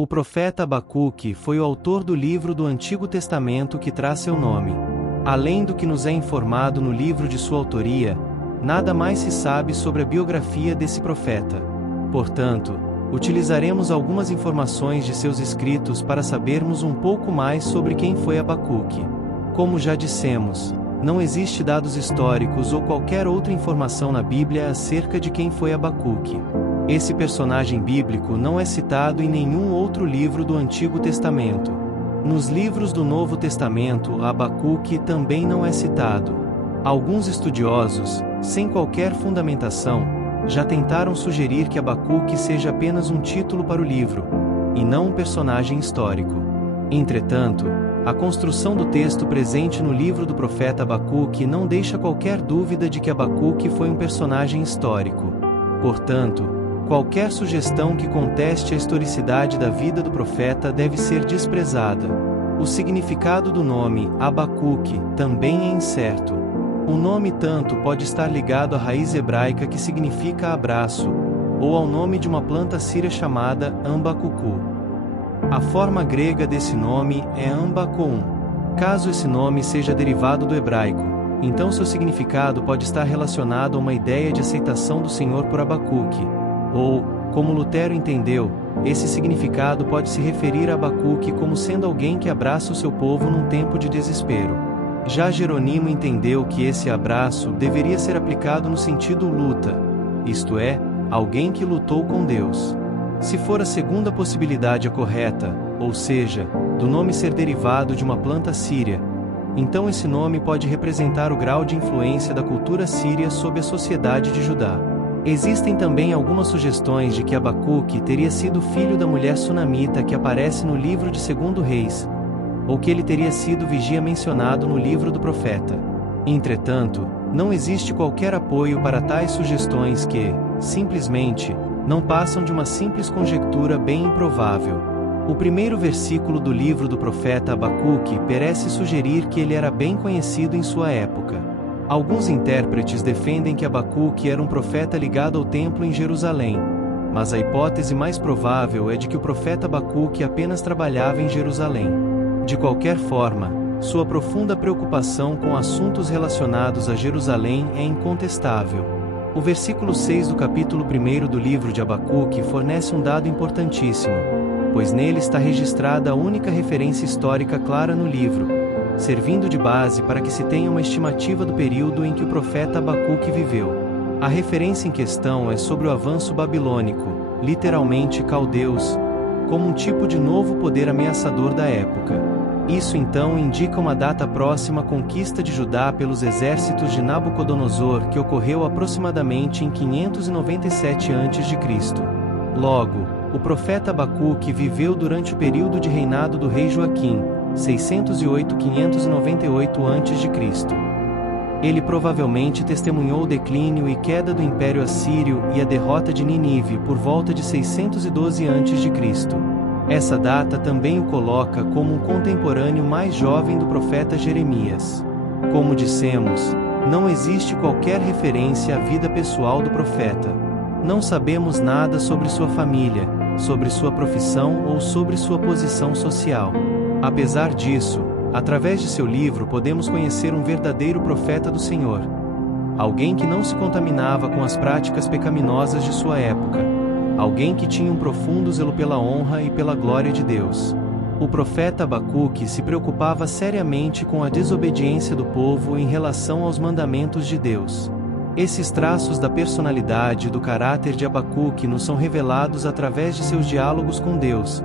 O profeta Abacuque foi o autor do livro do Antigo Testamento que traz seu nome. Além do que nos é informado no livro de sua autoria, nada mais se sabe sobre a biografia desse profeta. Portanto, utilizaremos algumas informações de seus escritos para sabermos um pouco mais sobre quem foi Abacuque. Como já dissemos, não existe dados históricos ou qualquer outra informação na Bíblia acerca de quem foi Abacuque. Esse personagem bíblico não é citado em nenhum outro livro do Antigo Testamento. Nos livros do Novo Testamento, Abacuque também não é citado. Alguns estudiosos, sem qualquer fundamentação, já tentaram sugerir que Abacuque seja apenas um título para o livro, e não um personagem histórico. Entretanto, a construção do texto presente no livro do profeta Abacuque não deixa qualquer dúvida de que Abacuque foi um personagem histórico. Portanto, qualquer sugestão que conteste a historicidade da vida do profeta deve ser desprezada. O significado do nome, Abacuque, também é incerto. O nome tanto pode estar ligado à raiz hebraica que significa abraço, ou ao nome de uma planta síria chamada ambacucu. A forma grega desse nome é ambacoum. Caso esse nome seja derivado do hebraico, então seu significado pode estar relacionado a uma ideia de aceitação do Senhor por Abacuque. Ou, como Lutero entendeu, esse significado pode se referir a Abacuque como sendo alguém que abraça o seu povo num tempo de desespero. Já Jerônimo entendeu que esse abraço deveria ser aplicado no sentido luta, isto é, alguém que lutou com Deus. Se for a segunda possibilidade a correta, ou seja, do nome ser derivado de uma planta síria, então esse nome pode representar o grau de influência da cultura síria sobre a sociedade de Judá. Existem também algumas sugestões de que Abacuque teria sido filho da mulher sunamita que aparece no livro de 2 Reis, ou que ele teria sido vigia mencionado no livro do profeta. Entretanto, não existe qualquer apoio para tais sugestões que, simplesmente, não passam de uma simples conjectura bem improvável. O primeiro versículo do livro do profeta Abacuque parece sugerir que ele era bem conhecido em sua época. Alguns intérpretes defendem que Abacuque era um profeta ligado ao templo em Jerusalém, mas a hipótese mais provável é de que o profeta Abacuque apenas trabalhava em Jerusalém. De qualquer forma, sua profunda preocupação com assuntos relacionados a Jerusalém é incontestável. O versículo 6 do capítulo 1 do livro de Abacuque fornece um dado importantíssimo, pois nele está registrada a única referência histórica clara no livro, servindo de base para que se tenha uma estimativa do período em que o profeta Abacuque viveu. A referência em questão é sobre o avanço babilônico, literalmente caldeus, como um tipo de novo poder ameaçador da época. Isso então indica uma data próxima à conquista de Judá pelos exércitos de Nabucodonosor que ocorreu aproximadamente em 597 a.C. Logo, o profeta Abacuque viveu durante o período de reinado do rei Joaquim, 608-598 a.C. Ele provavelmente testemunhou o declínio e queda do Império Assírio e a derrota de Nínive por volta de 612 a.C. Essa data também o coloca como um contemporâneo mais jovem do profeta Jeremias. Como dissemos, não existe qualquer referência à vida pessoal do profeta. Não sabemos nada sobre sua família, sobre sua profissão ou sobre sua posição social. Apesar disso, através de seu livro podemos conhecer um verdadeiro profeta do Senhor. Alguém que não se contaminava com as práticas pecaminosas de sua época. Alguém que tinha um profundo zelo pela honra e pela glória de Deus. O profeta Abacuque se preocupava seriamente com a desobediência do povo em relação aos mandamentos de Deus. Esses traços da personalidade e do caráter de Abacuque nos são revelados através de seus diálogos com Deus,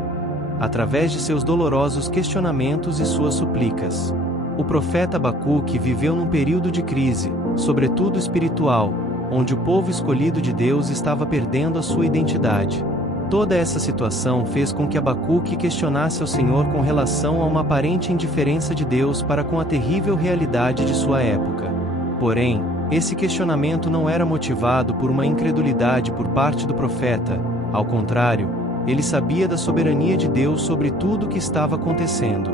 através de seus dolorosos questionamentos e suas súplicas. O profeta Abacuque viveu num período de crise, sobretudo espiritual, onde o povo escolhido de Deus estava perdendo a sua identidade. Toda essa situação fez com que Abacuque questionasse ao Senhor com relação a uma aparente indiferença de Deus para com a terrível realidade de sua época. Porém, esse questionamento não era motivado por uma incredulidade por parte do profeta. Ao contrário, ele sabia da soberania de Deus sobre tudo o que estava acontecendo.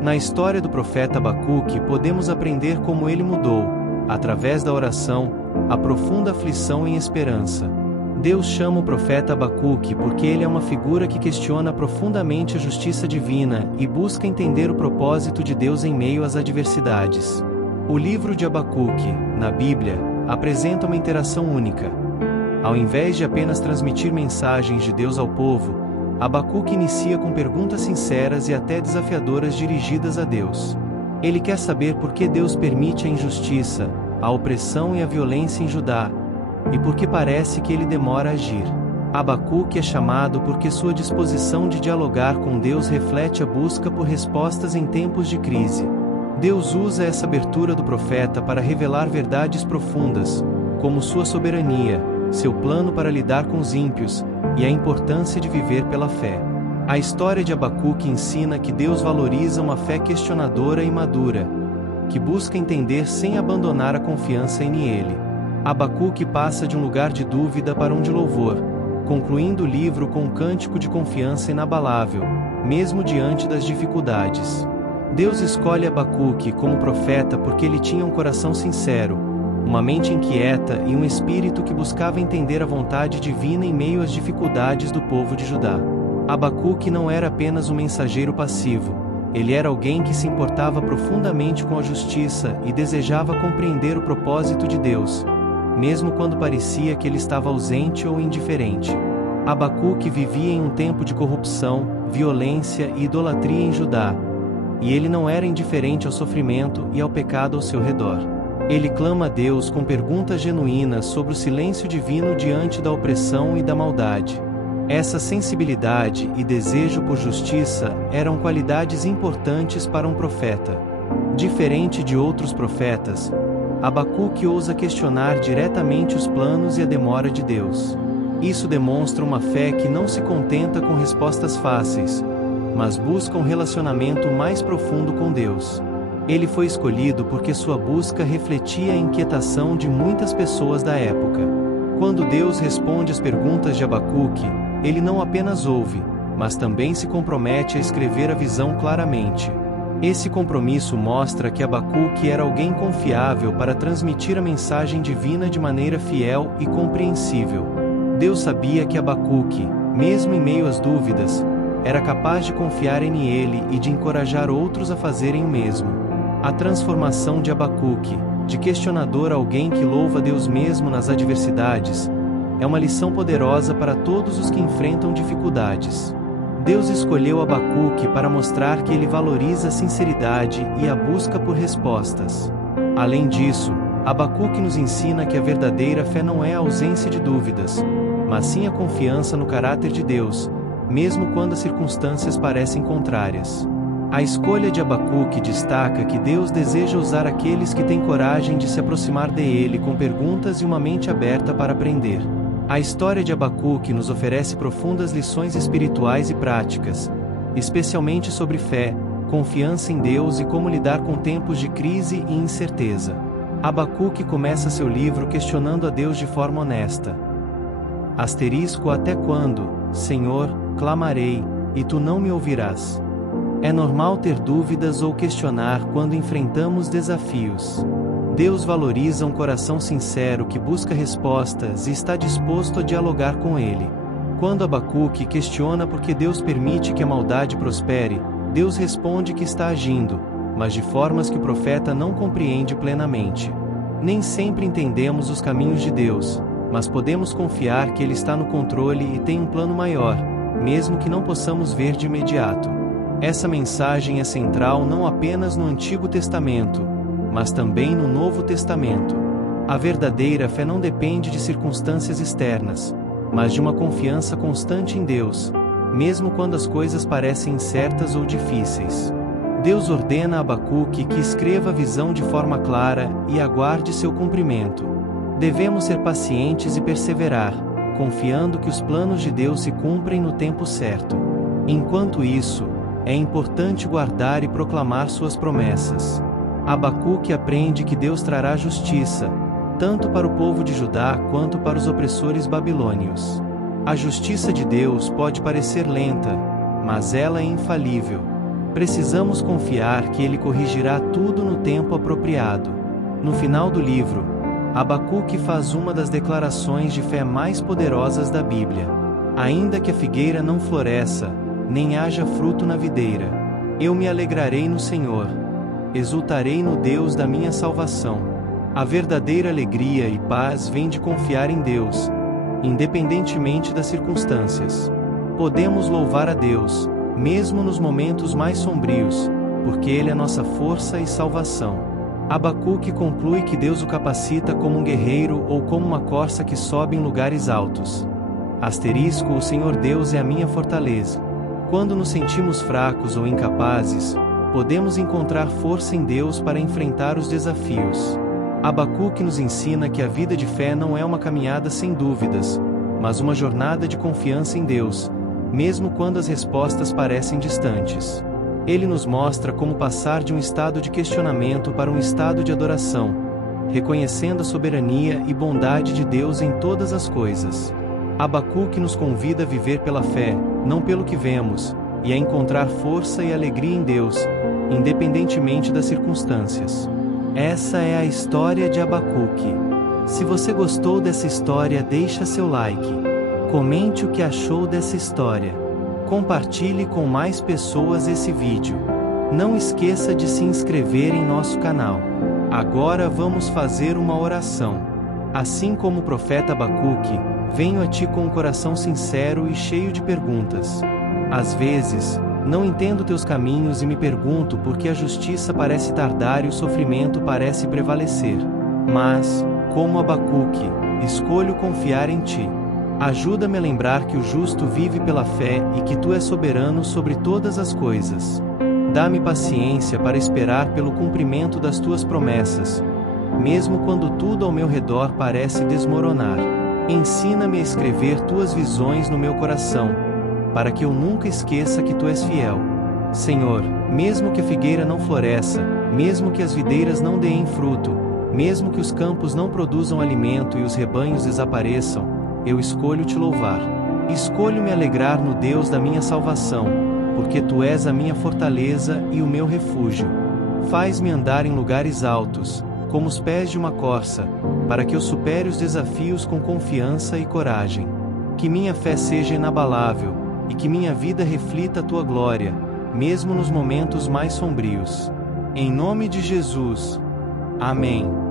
Na história do profeta Abacuque podemos aprender como ele mudou, através da oração, a profunda aflição em esperança. Deus chama o profeta Abacuque porque ele é uma figura que questiona profundamente a justiça divina e busca entender o propósito de Deus em meio às adversidades. O livro de Abacuque, na Bíblia, apresenta uma interação única. Ao invés de apenas transmitir mensagens de Deus ao povo, Abacuque inicia com perguntas sinceras e até desafiadoras dirigidas a Deus. Ele quer saber por que Deus permite a injustiça, a opressão e a violência em Judá, e por que parece que ele demora a agir. Abacuque é chamado porque sua disposição de dialogar com Deus reflete a busca por respostas em tempos de crise. Deus usa essa abertura do profeta para revelar verdades profundas, como sua soberania, seu plano para lidar com os ímpios, e a importância de viver pela fé. A história de Abacuque ensina que Deus valoriza uma fé questionadora e madura, que busca entender sem abandonar a confiança em Ele. Abacuque passa de um lugar de dúvida para um de louvor, concluindo o livro com um cântico de confiança inabalável, mesmo diante das dificuldades. Deus escolhe Abacuque como profeta porque ele tinha um coração sincero, uma mente inquieta e um espírito que buscava entender a vontade divina em meio às dificuldades do povo de Judá. Abacuque não era apenas um mensageiro passivo, ele era alguém que se importava profundamente com a justiça e desejava compreender o propósito de Deus, mesmo quando parecia que ele estava ausente ou indiferente. Abacuque vivia em um tempo de corrupção, violência e idolatria em Judá, e ele não era indiferente ao sofrimento e ao pecado ao seu redor. Ele clama a Deus com perguntas genuínas sobre o silêncio divino diante da opressão e da maldade. Essa sensibilidade e desejo por justiça eram qualidades importantes para um profeta. Diferente de outros profetas, Abacuque ousa questionar diretamente os planos e a demora de Deus. Isso demonstra uma fé que não se contenta com respostas fáceis, mas busca um relacionamento mais profundo com Deus. Ele foi escolhido porque sua busca refletia a inquietação de muitas pessoas da época. Quando Deus responde às perguntas de Abacuque, ele não apenas ouve, mas também se compromete a escrever a visão claramente. Esse compromisso mostra que Abacuque era alguém confiável para transmitir a mensagem divina de maneira fiel e compreensível. Deus sabia que Abacuque, mesmo em meio às dúvidas, era capaz de confiar em ele e de encorajar outros a fazerem o mesmo. A transformação de Abacuque, de questionador a alguém que louva Deus mesmo nas adversidades, é uma lição poderosa para todos os que enfrentam dificuldades. Deus escolheu Abacuque para mostrar que ele valoriza a sinceridade e a busca por respostas. Além disso, Abacuque nos ensina que a verdadeira fé não é a ausência de dúvidas, mas sim a confiança no caráter de Deus, mesmo quando as circunstâncias parecem contrárias. A escolha de Abacuque destaca que Deus deseja usar aqueles que têm coragem de se aproximar dele com perguntas e uma mente aberta para aprender. A história de Abacuque nos oferece profundas lições espirituais e práticas, especialmente sobre fé, confiança em Deus e como lidar com tempos de crise e incerteza. Abacuque começa seu livro questionando a Deus de forma honesta. Até quando, Senhor, clamarei, e tu não me ouvirás? É normal ter dúvidas ou questionar quando enfrentamos desafios. Deus valoriza um coração sincero que busca respostas e está disposto a dialogar com Ele. Quando Abacuque questiona por que Deus permite que a maldade prospere, Deus responde que está agindo, mas de formas que o profeta não compreende plenamente. Nem sempre entendemos os caminhos de Deus, mas podemos confiar que Ele está no controle e tem um plano maior, mesmo que não possamos ver de imediato. Essa mensagem é central não apenas no Antigo Testamento, mas também no Novo Testamento. A verdadeira fé não depende de circunstâncias externas, mas de uma confiança constante em Deus, mesmo quando as coisas parecem incertas ou difíceis. Deus ordena a Abacuque que escreva a visão de forma clara e aguarde seu cumprimento. Devemos ser pacientes e perseverar, confiando que os planos de Deus se cumprem no tempo certo. Enquanto isso, é importante guardar e proclamar suas promessas. Abacuque aprende que Deus trará justiça, tanto para o povo de Judá quanto para os opressores babilônios. A justiça de Deus pode parecer lenta, mas ela é infalível. Precisamos confiar que Ele corrigirá tudo no tempo apropriado. No final do livro, Abacuque faz uma das declarações de fé mais poderosas da Bíblia. Ainda que a figueira não floresça, nem haja fruto na videira, eu me alegrarei no Senhor. Exultarei no Deus da minha salvação. A verdadeira alegria e paz vem de confiar em Deus, independentemente das circunstâncias. Podemos louvar a Deus, mesmo nos momentos mais sombrios, porque Ele é nossa força e salvação. Abacuque conclui que Deus o capacita como um guerreiro ou como uma corça que sobe em lugares altos. O Senhor Deus é a minha fortaleza. Quando nos sentimos fracos ou incapazes, podemos encontrar força em Deus para enfrentar os desafios. Abacuque nos ensina que a vida de fé não é uma caminhada sem dúvidas, mas uma jornada de confiança em Deus, mesmo quando as respostas parecem distantes. Ele nos mostra como passar de um estado de questionamento para um estado de adoração, reconhecendo a soberania e bondade de Deus em todas as coisas. Abacuque nos convida a viver pela fé, não pelo que vemos, e a encontrar força e alegria em Deus, independentemente das circunstâncias. Essa é a história de Abacuque. Se você gostou dessa história, deixa seu like. Comente o que achou dessa história. Compartilhe com mais pessoas esse vídeo. Não esqueça de se inscrever em nosso canal. Agora vamos fazer uma oração. Assim como o profeta Abacuque, venho a ti com um coração sincero e cheio de perguntas. Às vezes, não entendo teus caminhos e me pergunto por que a justiça parece tardar e o sofrimento parece prevalecer. Mas, como Abacuque, escolho confiar em ti. Ajuda-me a lembrar que o justo vive pela fé e que tu és soberano sobre todas as coisas. Dá-me paciência para esperar pelo cumprimento das tuas promessas, mesmo quando tudo ao meu redor parece desmoronar. Ensina-me a escrever tuas visões no meu coração, para que eu nunca esqueça que tu és fiel. Senhor, mesmo que a figueira não floresça, mesmo que as videiras não deem fruto, mesmo que os campos não produzam alimento e os rebanhos desapareçam, eu escolho te louvar. Escolho me alegrar no Deus da minha salvação, porque tu és a minha fortaleza e o meu refúgio. Faz-me andar em lugares altos, como os pés de uma corça, para que eu supere os desafios com confiança e coragem. Que minha fé seja inabalável, e que minha vida reflita a tua glória, mesmo nos momentos mais sombrios. Em nome de Jesus. Amém.